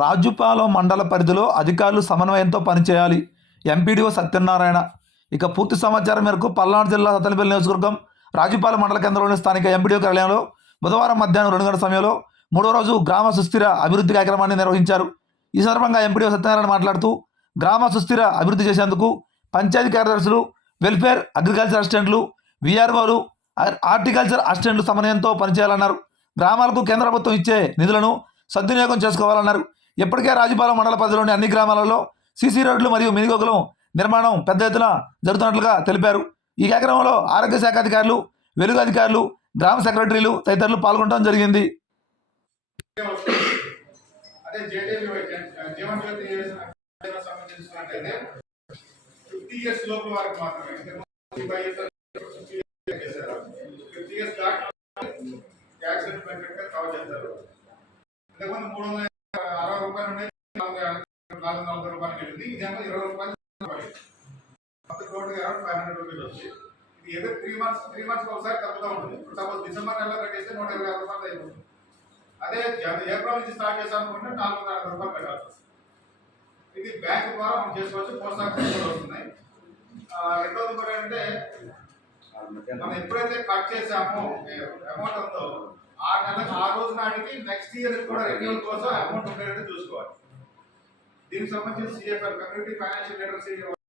రాజుపాలెం మండల పరిధిలో అధికారులు సమన్వయంతో పనిచేయాలి. ఎంపీడీఓ సత్యనారాయణ. ఇక పూర్తి సమాచారం మేరకు పల్నాడు జిల్లా సత్తెనపల్లి నియోజకవర్గం రాజుపాలెం మండల కేంద్రంలోని స్థానిక ఎంపీడీఓ కార్యాలయంలో బుధవారం మధ్యాహ్నం రెండు గంటల సమయంలో మూడో రోజు గ్రామ సుస్థిర అభివృద్ధి కార్యక్రమాన్ని నిర్వహించారు. ఈ సందర్భంగా ఎంపీడీఓ సత్యనారాయణ మాట్లాడుతూ గ్రామ సుస్థిర అభివృద్ధి చేసేందుకు పంచాయతీ కార్యదర్శులు వెల్ఫేర్ అగ్రికల్చర్ అసిస్టెంట్లు విఆర్ఓలు హార్టికల్చర్ అసిస్టెంట్లు సమన్వయంతో పనిచేయాలన్నారు. గ్రామాలకు కేంద్ర ప్రభుత్వం ఇచ్చే నిధులను సద్వినియోగం చేసుకోవాలన్నారు. ఇప్పటికే రాజుపాలెం మండల పరిధిలోని అన్ని గ్రామాలలో సీసీ రోడ్లు మరియు మినిగోకులం నిర్మాణం పెద్ద ఎత్తున జరుగుతున్నట్లుగా తెలిపారు. ఈ కార్యక్రమంలో ఆరోగ్య శాఖ అధికారులు వెలుగు అధికారులు గ్రామ సెక్రటరీలు తదితరులు పాల్గొనడం జరిగింది. యాక్సిడెంట్ ఇంతకుముందు మూడు వందల రూపాయలు ఉన్నాయి నాలుగు నాలుగు నలభై రూపాయలు వెళ్ళింది. ఇదేమో ఇరవై రూపాయలు పెట్టింది మొత్తం total around five hundred rupees వస్తుంది ఇది ఏదో త్రీ మంత్స్ త్రీ మంత్స్ ఒకసారి తగ్గుతూ ఉంటుంది. ఇప్పుడు సపోజ్ డిసెంబర్ నెలలో కట్టేస్తే నూట ఇరవై ఆరు రూపాయలు అయిపోతుంది. అదే ఏప్రిల్ నుంచి స్టార్ట్ చేసాం అనుకుంటే నాలుగు వందల రూపాయలు కట్టాల్సి వస్తుంది. ఇది బ్యాంక్ ద్వారా మనం చేసుకోవచ్చు పోస్ట్ ఆఫీస్ కూడా వస్తున్నాయి. రెండోది కూడా ఏంటంటే మనం ఎప్పుడైతే కట్ చేసామో అమౌంట్ ఉందో నాటికి నెక్స్ట్ ఇయర్ కూడా రెన్యూవల్ కోసం అమౌంట్ ఉండేటట్టు చూసుకోవాలి. దీనికి సంబంధించి సిఎఫ్ఆర్ కమ్యూనిటీ ఫైనాన్షియల్ లిటరసీ